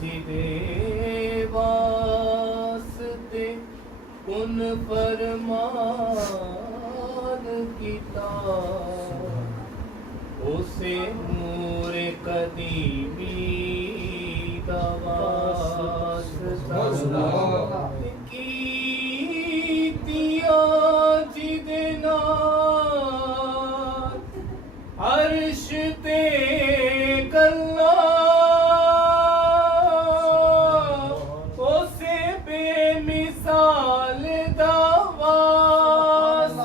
जिदे वास्ते पुन फरमान कीता उसे नूरे कदीमी दा वास्ता कीतिया जिदे नाल अर्श ते गल्ला उसे बेमिसाल दा वास्ताई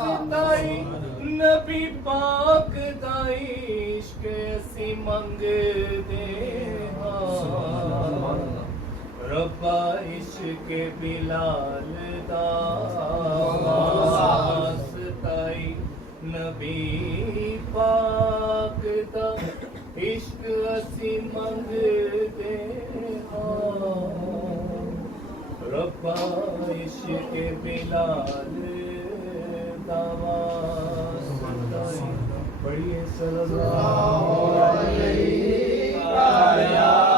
नबी पाक दा इश्क असी मंगदे हां रब्बा इश्क बिलाल दा वास्ताई नबी पाक दा इश्क असी मंगदे हां रब्बा इश्क बिलाल दा वास्ताई पढ़िए सल्लल्लाहु अलैहि वसल्लम।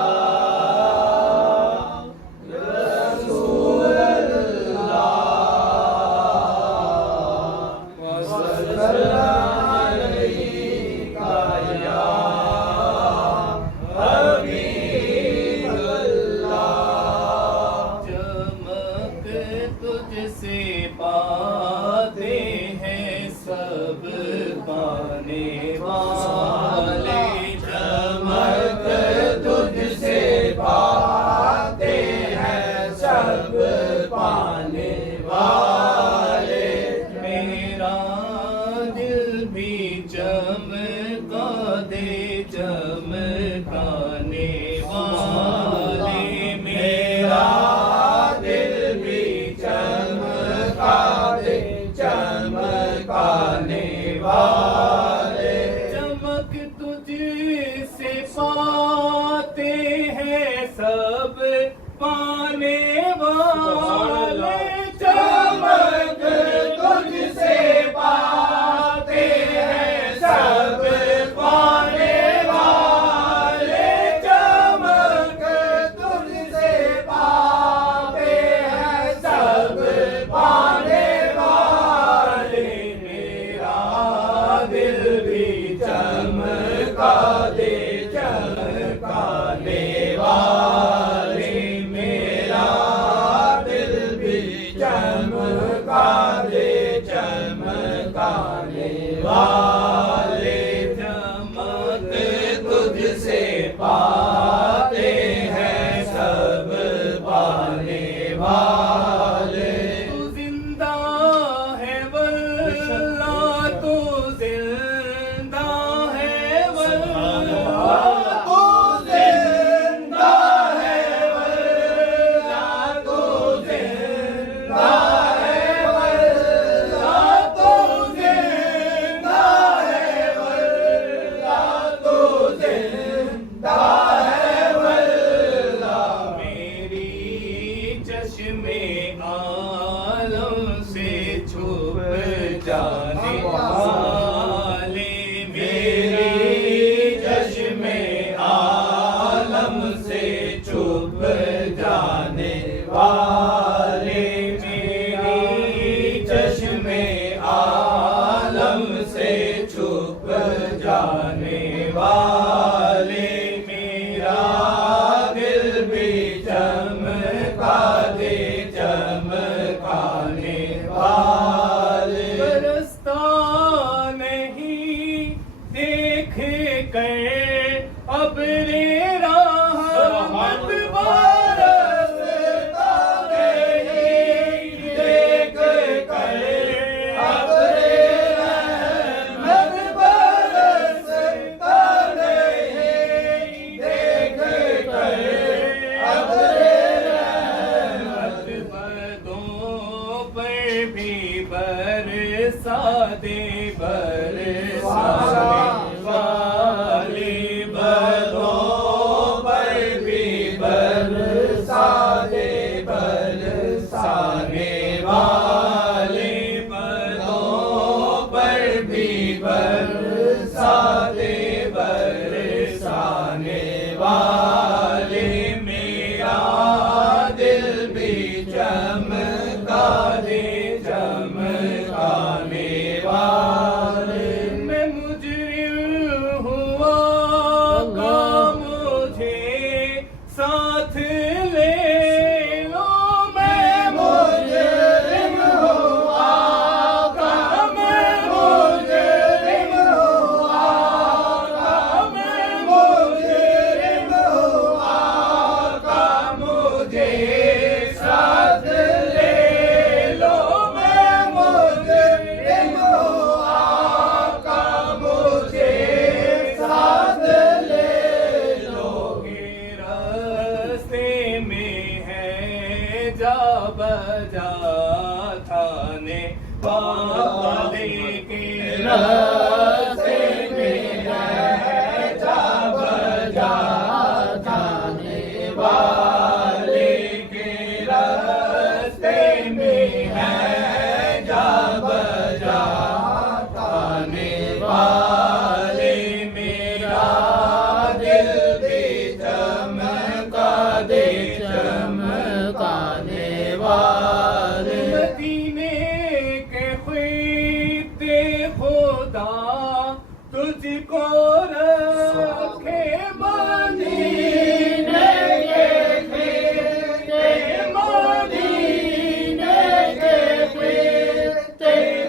तुझसे पाते हैं सब पाने वाले चमक तुझसे पाते हैं सब पाने वाले मेरा दिल भी चमका दे चमकाने वाले मेरा चमकाने वाले चमक तुझसे पाते हैं सब पाने वाले चमक तुझसे पाते हैं सब पाने वाले चमक तुझसे पाते हैं सब पाने दिल भी चमका दे चमकाने वाले मेरा दिल भी चमका दे चमकाने वाले चमक तुझसे पाते हैं सब पाने वाले तू जिंदा है वल्ला तू जिंदा है वल्ला तू जिंदा है वल्ला तू जिंदा है वल्ला तू जिंदा है वल्ला तू जिंदा है वल्ला मेरी चश्मे आलम से छुप जाने वाले मेरी चश्मे आलम से छुप जाने वाले मेरी चश्मे आलम से छुप जाने वाले मेरा दिल भी चमका दे चमकाने वाले बरसता नहीं देख कर अब रे रहमत बरसता नहीं देख कर अब रे रहमत बरसता नहीं देख कर अब रे रहमत बदों पर भी बरसा दे बरसाने वाले बदों पर भी बरसा दे बरसाने वाले बदों पर भी बरसा दे बरसाने वाले जा बजा थाने वाले के रास्ते में है, जा बजा थाने वाले के रास्ते में है, जा बजा थाने वाले मेरा दिल भी चमका दे, चमकाने वाले मदीने के ख़ुदा खुदा तुझको रखे मदीने के ख़ुदा, मदीने के ख़ुदा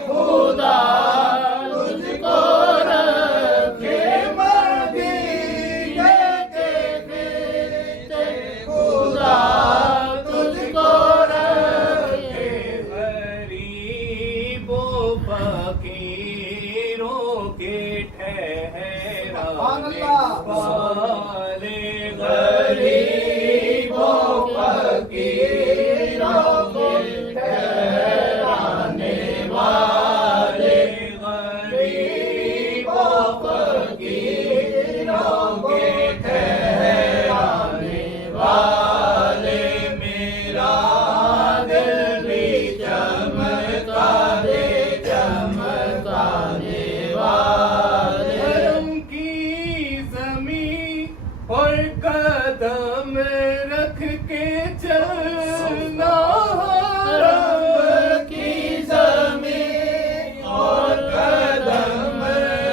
खुदा तुझको रखे मदीने के ख़ुदा तुझको रखे गरीबों फकीरों के ठहराने वाले, गरीबों फकीरों के ठहराने वाले, गरीबों फकीरों के ठहराने वाले मेरा दिल भी चमका दे, चमकाने वाले हरम की ज़मीं और कदम रख के चलना, हरम की ज़मीं और कदम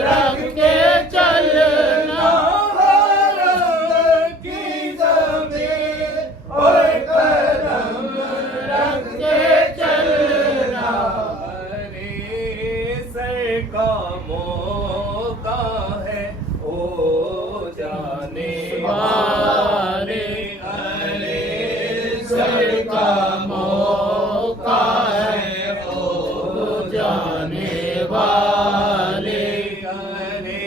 रख के चलना, हरम की ज़मीं और कदम रख के चलना, अरे सर का मौका है ओ जाने वाले, अरे सर का मौका है ओ जाने वाले, अरे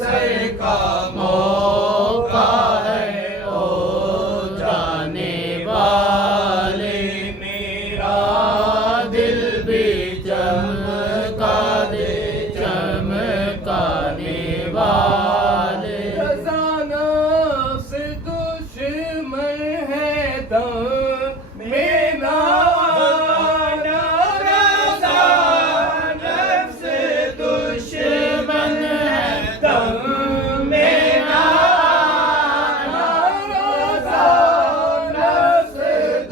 सर का मौका है ओ जाने वाले मेरा दिल भी चमका दे, चमकाने वाले रज़ा नफ्स दुश्मन है दम में ना आना, रज़ा नफ्स दुश्मन है दम में ना आना, रज़ा नफ्स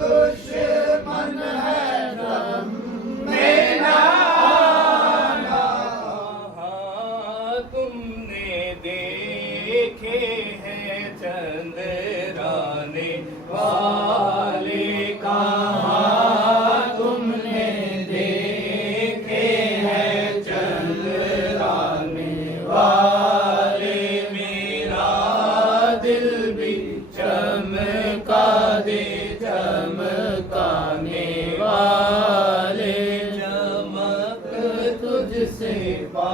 दुश्मन है दम में ना आना। तुमने देखे हैं चंद्राने वाले, कहाँ तुमने देखे हैं चंद्राने वाले, मेरा दिल भी चमका दे, चमकाने वाले चमक तुझसे पा